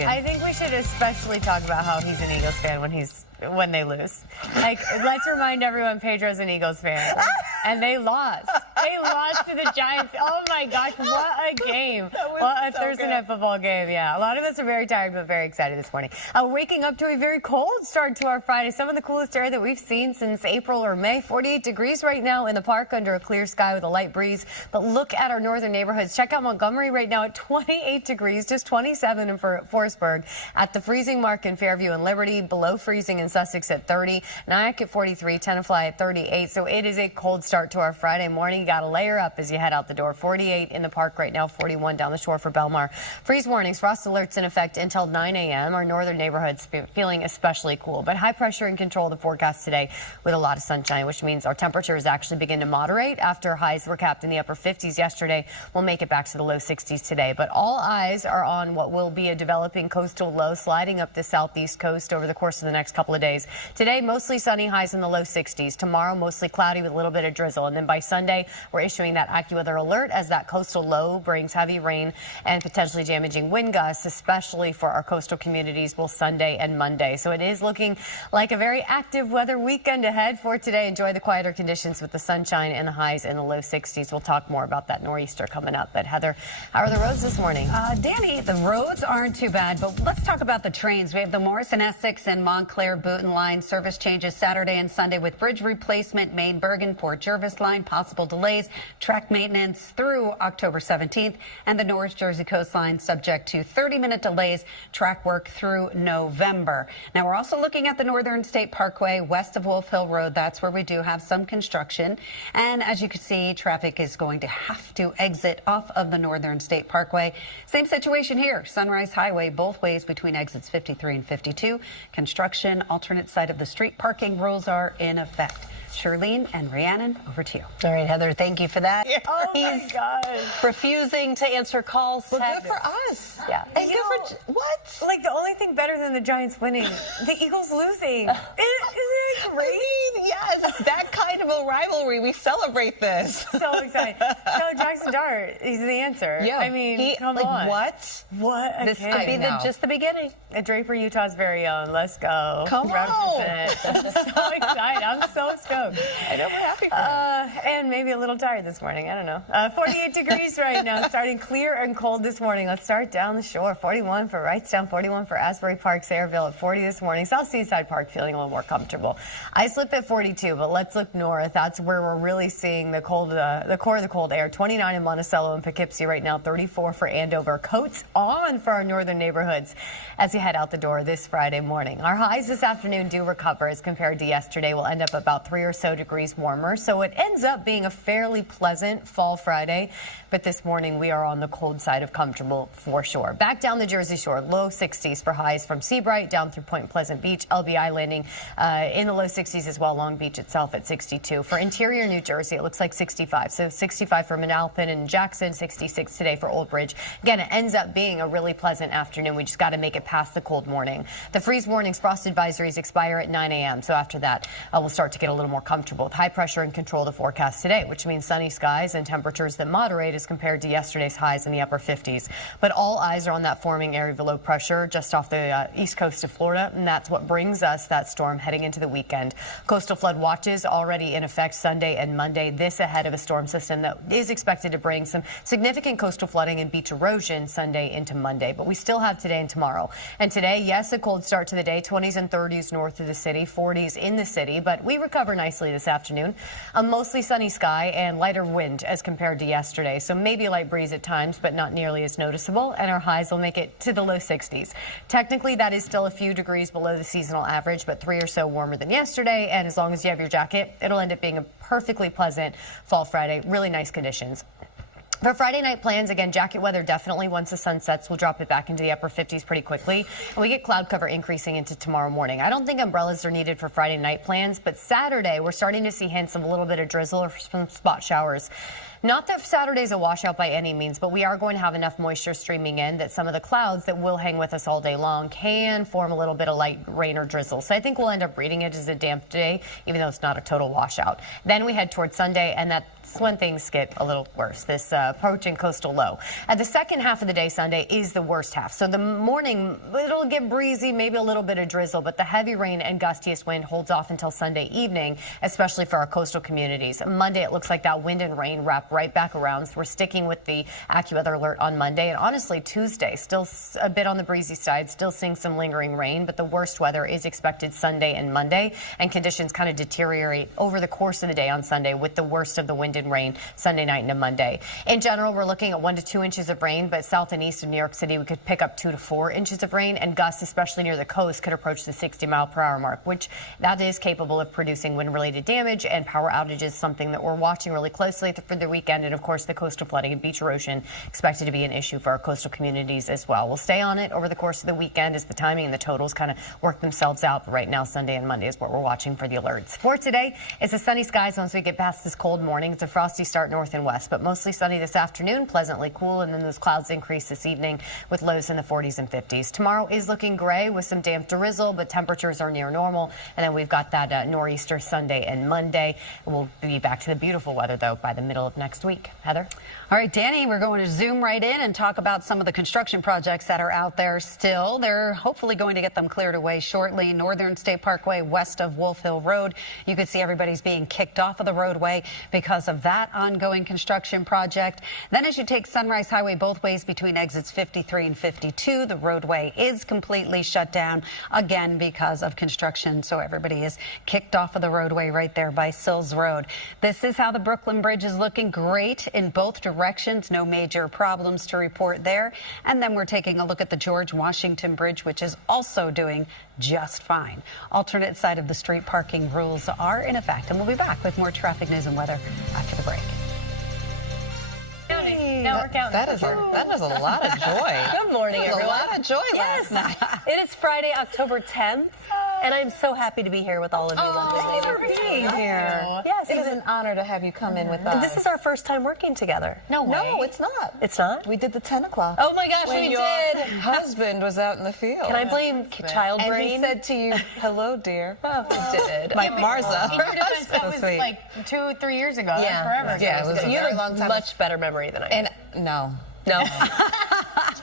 I think we should especially talk about how he's an Eagles fan when they lose. Like, let's remind everyone Pedro's an Eagles fan. And they lost. They lost to the Giants. Oh my gosh, what a game. What a Thursday night football game. Yeah, a lot of us are very tired but very excited this morning. Waking up to a very cold start to our Friday. Some of the coolest air that we've seen since April or May. 48 degrees right now in the park under a clear sky with a light breeze. But look at our northern neighborhoods. Check out Montgomery right now at 28 degrees, just 27 in Forestburg. At the freezing mark in Fairview and Liberty, below freezing in Sussex at 30, Nyack at 43, Tenafly at 38. So it is a cold start to our Friday morning. You got to layer up as you head out the door. 48 in the park right now, 41 down the shore for Belmar. Freeze warnings, frost alerts in effect until 9 a.m. Our northern neighborhoods feeling especially cool, but high pressure in control of the forecast today with a lot of sunshine, which means our temperatures actually begin to moderate after highs were capped in the upper 50s yesterday. We'll make it back to the low 60s today, but all eyes are on what will be a developing coastal low sliding up the southeast coast over the course of the next couple of days. Today, mostly sunny, highs in the low 60s. Tomorrow, mostly cloudy with a little bit of drizzle. And then by Sunday, we're issuing that AccuWeather alert as that coastal low brings heavy rain and potentially damaging wind gusts, especially for our coastal communities both Sunday and Monday. So it is looking like a very active weather weekend ahead for today. Enjoy the quieter conditions with the sunshine and the highs in the low 60s. We'll talk more about that nor'easter coming up. But Heather, how are the roads this morning? Danny, the roads aren't too bad, but let's talk about the trains. We have the Morrison Essex and Montclair Boonton line service changes Saturday and Sunday with bridge replacement, Maine Bergen Port Jervis line, possible delays, track maintenance through October 17th, and the North Jersey coastline subject to 30-minute delays, track work through November. Now, we're also looking at the Northern State Parkway west of Wolf Hill Road. That's where we do have some construction. And as you can see, traffic is going to have to exit off of the Northern State Parkway. Same situation here. Sunrise Highway both ways between exits 53 and 52. Construction, alternate side of the street parking rules are in effect. Charlene and Rhiannon, over to you. All right, Heather, thank you for that. Yeah. Oh, my gosh. Refusing to answer calls. Well, good for us. Yeah. And what? Like, the only thing better than the Giants winning, the Eagles losing. Isn't it great? I mean, yes, that kind of a rivalry. We celebrate this. So excited. So Jackson Dart, he's the answer. Yeah. I mean, come on. What? What a This kid. could be just the beginning. Draper, Utah's very own. Let's go. Come on. I'm so excited. I'm so stoked. I know, we're happy for you. And maybe a little tired this morning. I don't know. 48 degrees right now, starting clear and cold this morning. Let's start down the shore. 41 for Wrightstown, 41 for Asbury Park, Sayreville at 40 this morning. South Seaside Park feeling a little more comfortable. Islip at 42, but let's look north. That's where we're really seeing the cold, the core of the cold air. 29 in Monticello and Poughkeepsie right now. 34 for Andover. Coats on for our northern neighborhoods as you head out the door this Friday morning. Our highs this afternoon do recover as compared to yesterday. We'll end up about 3 or so degrees warmer. So it ends up being a fairly pleasant fall Friday. But this morning we are on the cold side of comfortable for sure. Back down the Jersey Shore, low 60s for highs from Seabright down through Point Pleasant Beach. LBI landing in the low 60s as well. Long Beach itself at 62. For interior New Jersey, it looks like 65. So 65 for Manalapan and Jackson, 66 today for Old Bridge. Again, it ends up being a really pleasant afternoon. We just got to make it past the cold morning. The freeze warnings, frost advisories expire at 9 a.m. So after that, we'll start to get a little more comfortable with high pressure and control of the forecast today, which means sunny skies and temperatures that moderate as compared to yesterday's highs in the upper 50s. But all eyes are on that forming area of low pressure just off the east coast of Florida, and that's what brings us that storm heading into the weekend. Coastal flood watches already in effect Sunday and Monday. This ahead of a storm system that is expected to bring some significant coastal flooding and beach erosion Sunday into Monday. But we still have today and tomorrow. And today, yes, a cold start to the day, 20s and 30s north of the city, 40s in the city, but we recover nicely this afternoon. A mostly sunny sky and lighter wind as compared to yesterday. So maybe a light breeze at times, but not nearly as noticeable. And our highs will make it to the low 60s. Technically, that is still a few degrees below the seasonal average, but 3 or so warmer than yesterday. And as long as you have your jacket, it'll end up being a perfectly pleasant fall Friday. Really nice conditions. For Friday night plans, again, jacket weather definitely once the sun sets. We'll drop it back into the upper 50s pretty quickly. And we get cloud cover increasing into tomorrow morning. I don't think umbrellas are needed for Friday night plans, but Saturday we're starting to see hints of a little bit of drizzle or some spot showers. Not that Saturday's a washout by any means, but we are going to have enough moisture streaming in that some of the clouds that will hang with us all day long can form a little bit of light rain or drizzle. So I think we'll end up reading it as a damp day, even though it's not a total washout. Then we head towards Sunday, and that's when things get a little worse, this approaching coastal low. At the second half of the day, Sunday is the worst half. So the morning, it'll get breezy, maybe a little bit of drizzle, but the heavy rain and gustiest wind holds off until Sunday evening, especially for our coastal communities. Monday, it looks like that wind and rain wrap right back around. So we're sticking with the AccuWeather alert on Monday. And honestly, Tuesday, still a bit on the breezy side, still seeing some lingering rain, but the worst weather is expected Sunday and Monday, and conditions kind of deteriorate over the course of the day on Sunday with the worst of the wind and rain Sunday night into Monday. In general, we're looking at 1 to 2 inches of rain, but south and east of New York City, we could pick up 2 to 4 inches of rain, and gusts, especially near the coast, could approach the 60-mile-per-hour mark, which that is capable of producing wind-related damage and power outages, something that we're watching really closely for the weekend. And of course, the coastal flooding and beach erosion expected to be an issue for our coastal communities as well. We'll stay on it over the course of the weekend as the timing and the totals kind of work themselves out. But right now, Sunday and Monday is what we're watching for the alerts. For today, it's a sunny skies once we get past this cold morning. It's a frosty start north and west, but mostly sunny this afternoon, pleasantly cool, and then those clouds increase this evening with lows in the 40s and 50s. Tomorrow is looking gray with some damp drizzle, but temperatures are near normal. And then we've got that nor'easter Sunday and Monday. We'll be back to the beautiful weather, though, by the middle of next week. Heather? All right, Danny, we're going to zoom right in and talk about some of the construction projects that are out there still. They're hopefully going to get them cleared away shortly. Northern State Parkway west of Wolf Hill Road. You can see everybody's being kicked off of the roadway because of that ongoing construction project. Then as you take Sunrise Highway both ways between exits 53 and 52, the roadway is completely shut down again because of construction. So everybody is kicked off of the roadway right there by Sills Road. This is how the Brooklyn Bridge is looking. Great in both directions. No major problems to report there. And then we're taking a look at the George Washington Bridge, which is also doing just fine. Alternate side of the street parking rules are in effect. And we'll be back with more traffic news and weather after the break. Now we're counting. That is a lot of joy. Good morning, There was everyone. a lot of joy Yes. last night. It is Friday, October 10th, and I'm so happy to be here with all of you. Thank you for being here. Yes, It is an honor to have you come in with us. this is our first time working together. No way. No, it's not. It's not? We did the 10 o'clock. Oh my gosh, when we your did. husband was out in the field. Can I blame child And brain? he said to you, hello, dear. Oh, he did. Like Marza. In your defense, that So was sweet. like 2-3 years ago. Yeah. That's forever ago. Yeah, it was a you very have long time. much better memory than I do. And no. No.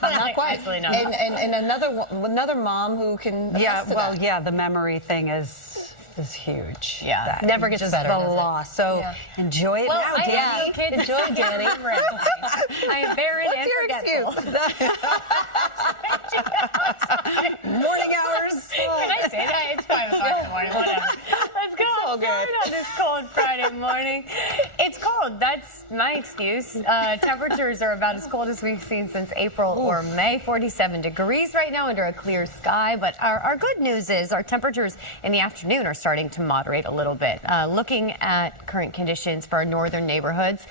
Not quite. Absolutely not. And another mom who can Yeah, attest to well, that. yeah, the memory thing is huge. Yeah. That Never gets just better, the does it? loss. So Yeah. enjoy it Well, now, I Danny. have no kids. Enjoy, Danny. I am barren and What's your forgetful. excuse? Morning hours. Can I say that? It's 5 o'clock in the morning. Whatever. Let's go So outside good. on this cold Friday morning. It's cold. That's my excuse. Temperatures are about as cold as we've seen since April or May. 47 degrees right now under a clear sky. But our good news is our temperatures in the afternoon are starting to moderate a little bit. Looking at current conditions for our northern neighborhoods,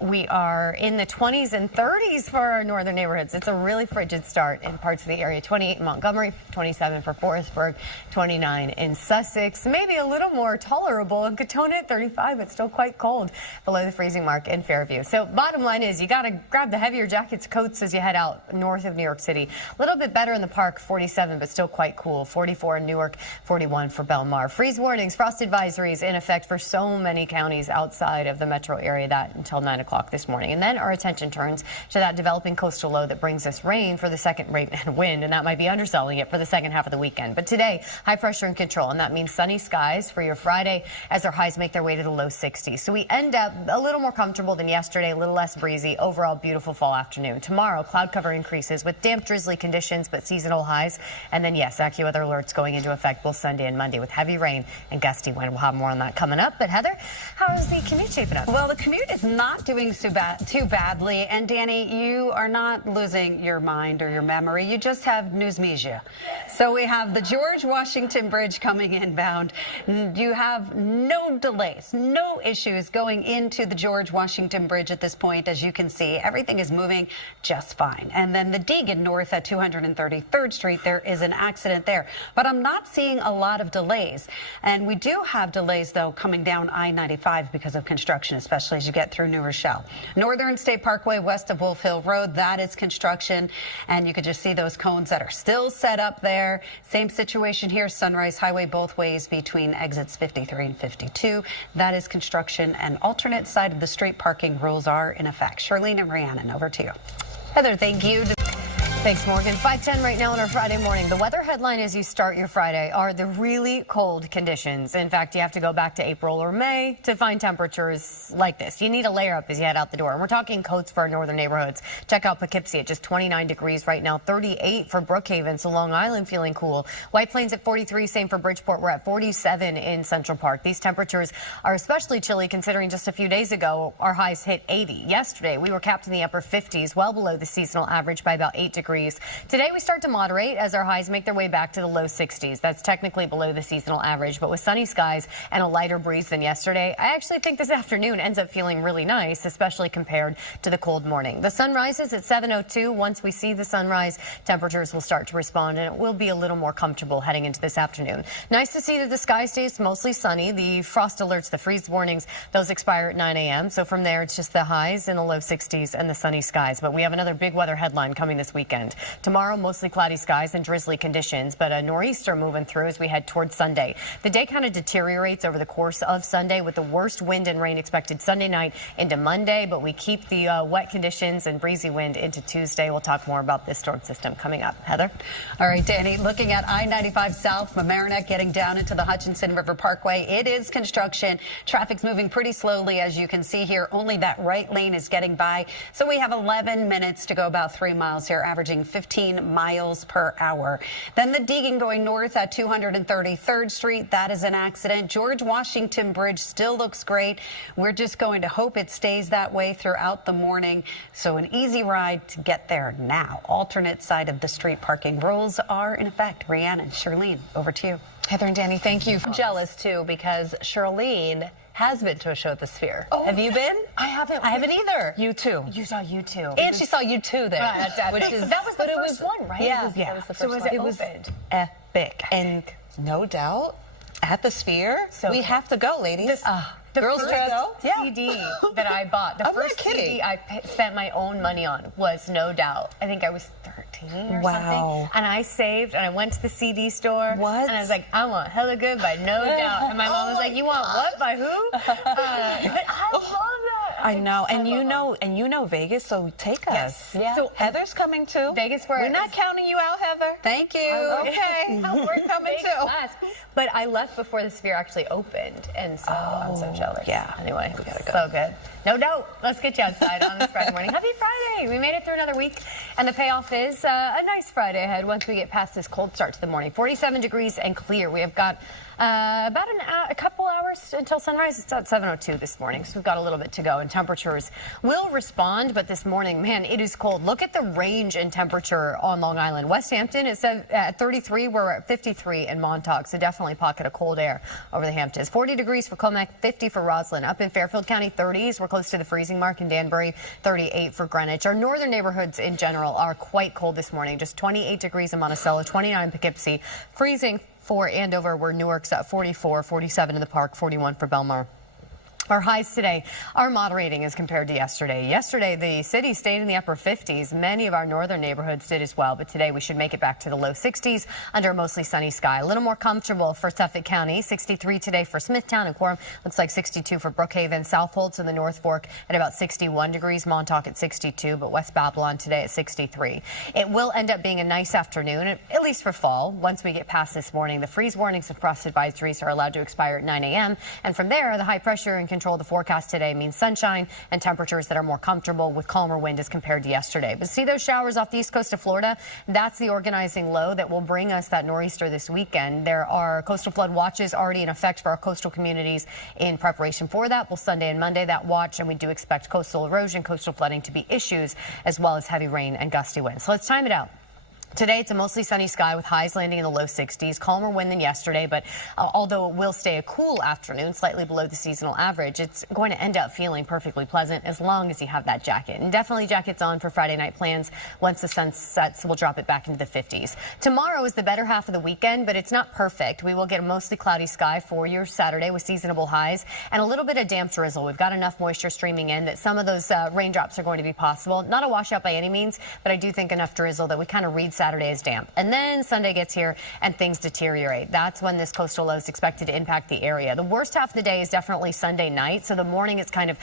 we are in the 20s and 30s for our northern neighborhoods. It's a really frigid start in parts of the area. 28 in Montgomery, 27 for Forestburg, 29 in Sussex. Maybe a little more tolerable in Katona at 35, but still quite cold below the freezing mark in Fairview. So bottom line is you got to grab the heavier jackets, coats as you head out north of New York City. A little bit better in the park, 47, but still quite cool. 44 in Newark, 41 for Belmar. Freeze warnings, frost advisories in effect for so many counties outside of the metro area, that until 9 o'clock this morning. And then our attention turns to that developing coastal low that brings us rain for the second rate and wind, and that might be underselling it for the second half of the weekend. But today, high pressure in control, and that means sunny skies for your Friday as our highs make their way to the low 60s. So we end up a little more comfortable than yesterday, a little less breezy. Overall, beautiful fall afternoon. Tomorrow, cloud cover increases with damp, drizzly conditions, but seasonal highs. And then, yes, AccuWeather alerts going into effect both Sunday and Monday with heavy rain and gusty wind. We'll have more on that coming up. But Heather, how is the commute shaping up? Well, the commute is not doing too badly. And Danny, you are not losing your mind or your memory. You just have newsmesia. So we have the George Washington Bridge coming inbound. You have no delays, no issues going into the George Washington Bridge at this point. As you can see, everything is moving just fine. And then the Deegan north at 233rd Street, there is an accident there. But I'm not seeing a lot of delays. And we do have delays, though, coming down I-95 because of construction, especially as you get through New Rochelle. Northern State Parkway west of Wolf Hill Road, that is construction. And you can just see those cones that are still set up there. Same situation here, Sunrise Highway both ways between exits 53 and 52. That is construction, and alternate side of the street parking rules are in effect. Charlene and Rhiannon, over to you. Heather, thank you. Thanks, Morgan. 5:10 right now on our Friday morning. The weather headline as you start your Friday are the really cold conditions. In fact, you have to go back to April or May to find temperatures like this. You need a layer up as you head out the door. And we're talking coats for our northern neighborhoods. Check out Poughkeepsie at just 29 degrees right now, 38 for Brookhaven, so Long Island feeling cool. White Plains at 43, same for Bridgeport. We're at 47 in Central Park. These temperatures are especially chilly considering just a few days ago our highs hit 80. Yesterday, we were capped in the upper 50s, well below the seasonal average by about 8 degrees. Today we start to moderate as our highs make their way back to the low 60s. That's technically below the seasonal average, but with sunny skies and a lighter breeze than yesterday, I actually think this afternoon ends up feeling really nice, especially compared to the cold morning. The sun rises at 7:02. Once we see the sunrise, temperatures will start to respond and it will be a little more comfortable heading into this afternoon. Nice to see that the sky stays mostly sunny. The frost alerts, the freeze warnings, those expire at 9 a.m. So from there, it's just the highs in the low 60s and the sunny skies. But we have another big weather headline coming this weekend. Tomorrow, mostly cloudy skies and drizzly conditions, but a nor'easter moving through as we head towards Sunday. The day kind of deteriorates over the course of Sunday with the worst wind and rain expected Sunday night into Monday, but we keep the wet conditions and breezy wind into Tuesday. We'll talk more about this storm system coming up. Heather? All right, Danny, looking at I-95 South, Mamaroneck getting down into the Hutchinson River Parkway. It is construction. Traffic's moving pretty slowly, as you can see here. Only that right lane is getting by. So we have 11 minutes to go about 3 miles here, averaging 15 miles per hour. Then the Deegan going north at 233rd Street. That is an accident. George Washington Bridge still looks great. We're just going to hope it stays that way throughout the morning. So an easy ride to get there now. Alternate side of the street parking rules are in effect. Rhiannon, Charlene, over to you. Heather and Danny, thank you. I'm jealous, too, because Charlene has been to a show at the Sphere. Oh, have you been? I haven't. I haven't either. You too. You saw you too. And she saw you too there. Which is, that was the first one, right? Yeah, that was the first one. It was epic. And no doubt, at the Sphere, we have to go, ladies. The Girls first trip. CD that I bought, the I'm not first kidding. CD I spent my own money on was No Doubt. I think I was 13 or something. And I saved and I went to the CD store. What? And I was like, I want Hella Good by No Doubt. And my mom was like, you want what by who? But I love that. I know, and you know Vegas, so take us. Yeah. So Heather's coming too. Vegas, we're not counting you out, Heather. Thank you. Okay, we're coming too. But I left before the Sphere actually opened, and so I'm so jealous. Yeah. Anyway, we gotta go. So good. No doubt. Let's get you outside on this Friday morning. Happy Friday. We made it through another week, and the payoff is a nice Friday ahead once we get past this cold start to the morning. 47 degrees and clear. We have got about a couple hours until sunrise. It's at 7:02 this morning, so we've got a little bit to go, and temperatures will respond, but this morning, man, it is cold. Look at the range in temperature on Long Island. West Hampton is at 33. We're at 53 in Montauk, so definitely a pocket of cold air over the Hamptons. 40 degrees for Comac, 50 for Roslyn. Up in Fairfield County, 30s. We're close to the freezing mark in Danbury, 38 for Greenwich. Our northern neighborhoods in general are quite cold this morning. Just 28 degrees in Monticello, 29 in Poughkeepsie, freezing for Andover, where Newark's at 44, 47 in the Park, 41 for Belmar. Our highs today are moderating as compared to yesterday. Yesterday, the city stayed in the upper 50s. Many of our northern neighborhoods did as well. But today, we should make it back to the low 60s under a mostly sunny sky. A little more comfortable for Suffolk County. 63 today for Smithtown and Quorum. Looks like 62 for Brookhaven. Southoltz and the North Fork at about 61 degrees. Montauk at 62, but West Babylon today at 63. It will end up being a nice afternoon, at least for fall. Once we get past this morning, the freeze warnings and frost advisories are allowed to expire at 9 a.m. And from there, the high pressure and control the forecast today means sunshine and temperatures that are more comfortable with calmer wind as compared to yesterday. But see those showers off the east coast of Florida? That's the organizing low that will bring us that nor'easter this weekend. There are coastal flood watches already in effect for our coastal communities in preparation for that. Well, Sunday and Monday, that watch, and we do expect coastal erosion, coastal flooding to be issues, as well as heavy rain and gusty winds. So let's time it out. Today, it's a mostly sunny sky with highs landing in the low 60s. Calmer wind than yesterday, but although it will stay a cool afternoon, slightly below the seasonal average, it's going to end up feeling perfectly pleasant as long as you have that jacket. And definitely jackets on for Friday night plans. Once the sun sets, we'll drop it back into the 50s. Tomorrow is the better half of the weekend, but it's not perfect. We will get a mostly cloudy sky for your Saturday with seasonable highs and a little bit of damp drizzle. We've got enough moisture streaming in that some of those raindrops are going to be possible. Not a washout by any means, but I do think enough drizzle that we kind of read Saturday is damp. And then Sunday gets here and things deteriorate. That's when this coastal low is expected to impact the area. The worst half of the day is definitely Sunday night. So the morning is kind of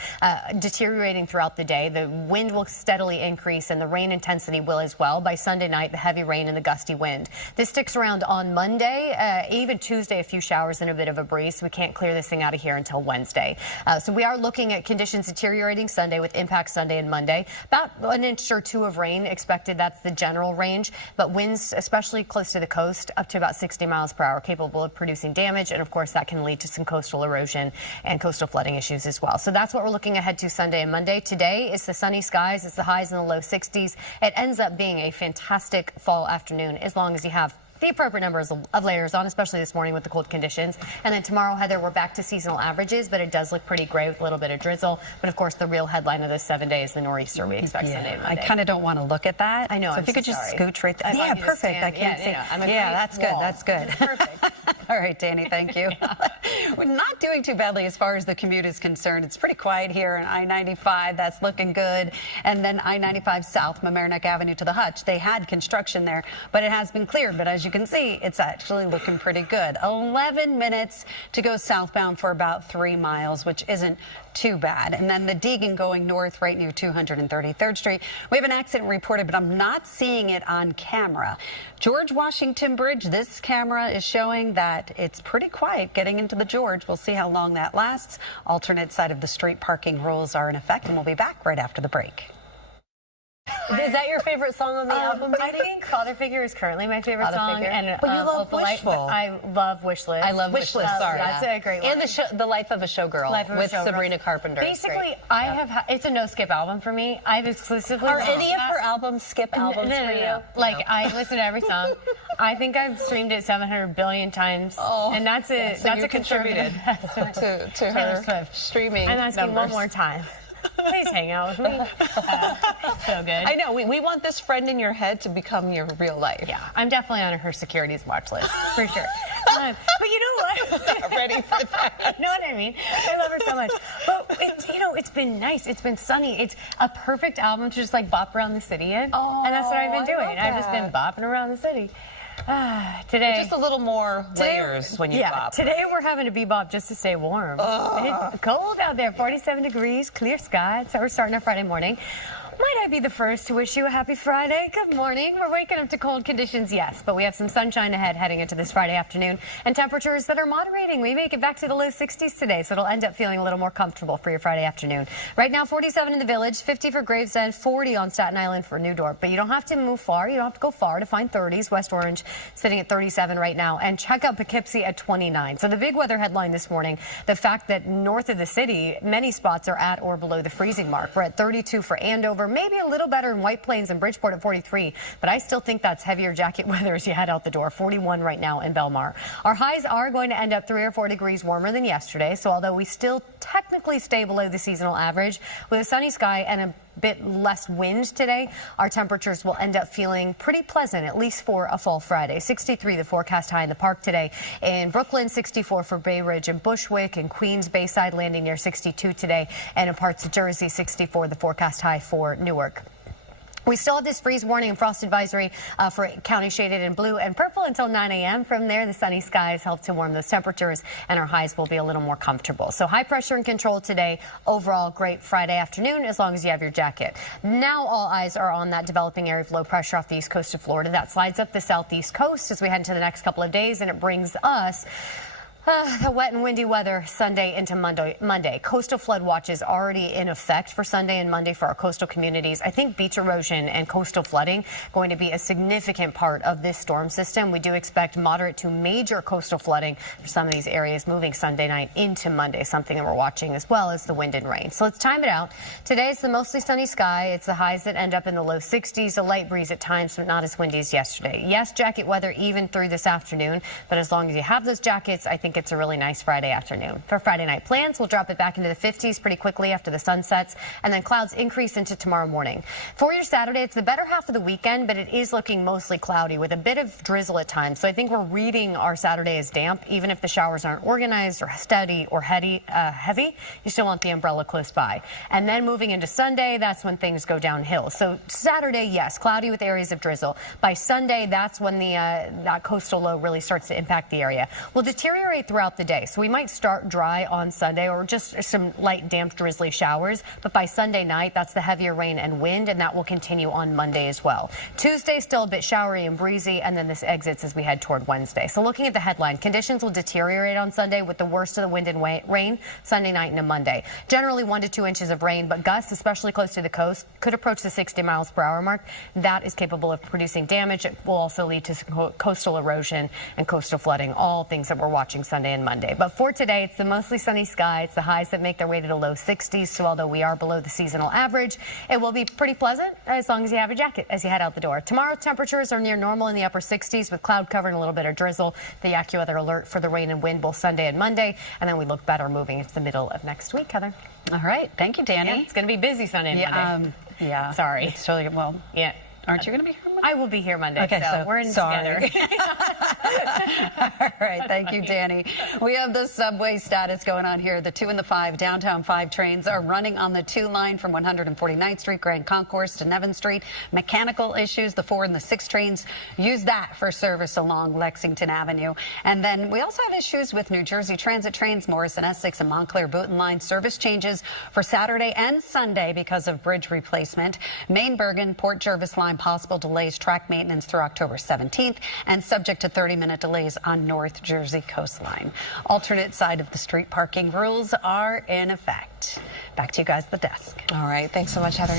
deteriorating throughout the day. The wind will steadily increase and the rain intensity will as well. By Sunday night, the heavy rain and the gusty wind. This sticks around on Monday, even Tuesday, a few showers and a bit of a breeze. So we can't clear this thing out of here until Wednesday. So we are looking at conditions deteriorating Sunday with impact Sunday and Monday. About an inch or two of rain expected. That's the general range. But winds, especially close to the coast, up to about 60 miles per hour, capable of producing damage. And of course, that can lead to some coastal erosion and coastal flooding issues as well. So that's what we're looking ahead to Sunday and Monday. Today is the sunny skies. It's the highs in the low 60s. It ends up being a fantastic fall afternoon as long as you have the appropriate numbers of layers on, especially this morning with the cold conditions. And then tomorrow, Heather, we're back to seasonal averages, but it does look pretty gray with a little bit of drizzle. But of course, the real headline of this 7 days is the nor'easter we expect Sunday and Monday. I kind of don't want to look at that. I know. So if you could just scooch right there. Yeah, perfect. I can't see. Yeah, that's good. That's good. Perfect. All right, Dani, thank you. We're not doing too badly as far as the commute is concerned. It's pretty quiet here on I-95. That's looking good. And then I-95 south, Mamaroneck Avenue to the Hutch. They had construction there, but it has been cleared. But as you can see, it's actually looking pretty good. 11 minutes to go southbound for about 3 miles, which isn't too bad. And then the Deegan going north right near 233rd Street. We have an accident reported, but I'm not seeing it on camera. George Washington Bridge, this camera is showing that it's pretty quiet getting into the George. We'll see how long that lasts. Alternate side of the street parking rules are in effect, and we'll be back right after the break. Is that your favorite song on the album? I think Father Figure is currently my favorite song. And, but you love Wishful. I love Wish List. I love Wish List. Sorry. That's a great one. And the Life of a Showgirl with Sabrina Carpenter. Basically, it's a no-skip album for me. I've exclusively Are any of her albums skip albums for you? Like, I listen to every song. I think I've streamed it 700 billion times. And that's a contributed to her streaming I'm asking numbers. one more time. Please hang out with me. So good. I know. We want this friend in your head to become your real life. Yeah, I'm definitely on her securities watch list, for sure. But you know what? I'm not ready for that. You know what I mean? I love her so much. But, it's been nice. It's been sunny. It's a perfect album to just, like, bop around the city in. Oh, and that's what I've been doing. I've just been bopping around the city. Today, just a little more layers when you bop. Today we're having to bebop just to stay warm. It's cold out there, 47 degrees, clear sky. So we're starting our Friday morning. Might I be the first to wish you a happy Friday? Good morning. We're waking up to cold conditions, yes, but we have some sunshine ahead heading into this Friday afternoon and temperatures that are moderating. We make it back to the low 60s today, so it'll end up feeling a little more comfortable for your Friday afternoon. Right now, 47 in the Village, 50 for Gravesend, 40 on Staten Island for New Dorp. But you don't have to move far. You don't have to go far to find 30s. West Orange sitting at 37 right now. And check out Poughkeepsie at 29. So the big weather headline this morning, the fact that north of the city, many spots are at or below the freezing mark. We're at 32 for Andover. Maybe a little better in White Plains and Bridgeport at 43, but I still think that's heavier jacket weather as you head out the door. 41 right now in Belmar. Our highs are going to end up 3 or 4 degrees warmer than yesterday, so although we still technically stay below the seasonal average, with a sunny sky and a bit less wind today, our temperatures will end up feeling pretty pleasant, at least for a fall Friday. 63 the forecast high in the park today. In Brooklyn, 64 for Bay Ridge and Bushwick, and Queens Bayside landing near 62 today, and in parts of Jersey, 64 the forecast high for Newark. We still have this freeze warning and frost advisory for counties shaded in blue and purple until 9 a.m. From there, the sunny skies help to warm those temperatures, and our highs will be a little more comfortable. So high pressure and control today. Overall, great Friday afternoon as long as you have your jacket. Now all eyes are on that developing area of low pressure off the east coast of Florida. That slides up the southeast coast as we head into the next couple of days, and it brings us The wet and windy weather Sunday into Monday. Coastal flood watch is already in effect for Sunday and Monday for our coastal communities. I think beach erosion and coastal flooding going to be a significant part of this storm system. We do expect moderate to major coastal flooding for some of these areas moving Sunday night into Monday, something that we're watching as well as the wind and rain. So let's time it out. Today it's the mostly sunny sky. It's the highs that end up in the low 60s, a light breeze at times, but not as windy as yesterday. Yes, jacket weather even through this afternoon, but as long as you have those jackets, I think it's a really nice Friday afternoon. For Friday night plans, we'll drop it back into the 50s pretty quickly after the sun sets, and then clouds increase into tomorrow morning. For your Saturday, it's the better half of the weekend, but it is looking mostly cloudy with a bit of drizzle at times. So I think we're reading our Saturday as damp, even if the showers aren't organized or steady or heavy. You still want the umbrella close by. And then moving into Sunday, that's when things go downhill. So Saturday, yes, cloudy with areas of drizzle. By Sunday, that's when that coastal low really starts to impact the area. We'll deteriorate throughout the day. So we might start dry on Sunday or just some light, damp, drizzly showers. But by Sunday night, that's the heavier rain and wind, and that will continue on Monday as well. Tuesday, still a bit showery and breezy, and then this exits as we head toward Wednesday. So looking at the headline, conditions will deteriorate on Sunday with the worst of the wind and rain Sunday night into Monday. Generally 1 to 2 inches of rain, but gusts, especially close to the coast, could approach the 60 miles per hour mark. That is capable of producing damage. It will also lead to coastal erosion and coastal flooding, all things that we're watching Sunday and Monday. But for today, it's the mostly sunny sky. It's the highs that make their way to the low 60s. So although we are below the seasonal average, it will be pretty pleasant as long as you have a jacket as you head out the door. Tomorrow, temperatures are near normal in the upper 60s with cloud cover and a little bit of drizzle. The AccuWeather alert for the rain and wind both Sunday and Monday. And then we look better moving into the middle of next week, Heather. All right. Thank you, Dani. Yeah, it's going to be busy Sunday and Monday. Yeah. Sorry. It's totally, well, Yeah. aren't you going to be here Monday? I will be here Monday. Okay, so we're in sorry. together. All right, thank you, Dani. We have the subway status going on here. The 2 and the 5 downtown 5 trains are running on the 2 line from 149th Street, Grand Concourse to Nevin Street. Mechanical issues, the 4 and the 6 trains use that for service along Lexington Avenue. And then we also have issues with New Jersey Transit trains, Morrison Essex and Montclair Boonton line service changes for Saturday and Sunday because of bridge replacement. Maine Bergen Port Jervis line possible delays, track maintenance through October 17th, and subject to 30-minute delays on North Jersey coastline. Alternate side of the street parking rules are in effect. Back to you guys at the desk. All right. Thanks so much, Heather.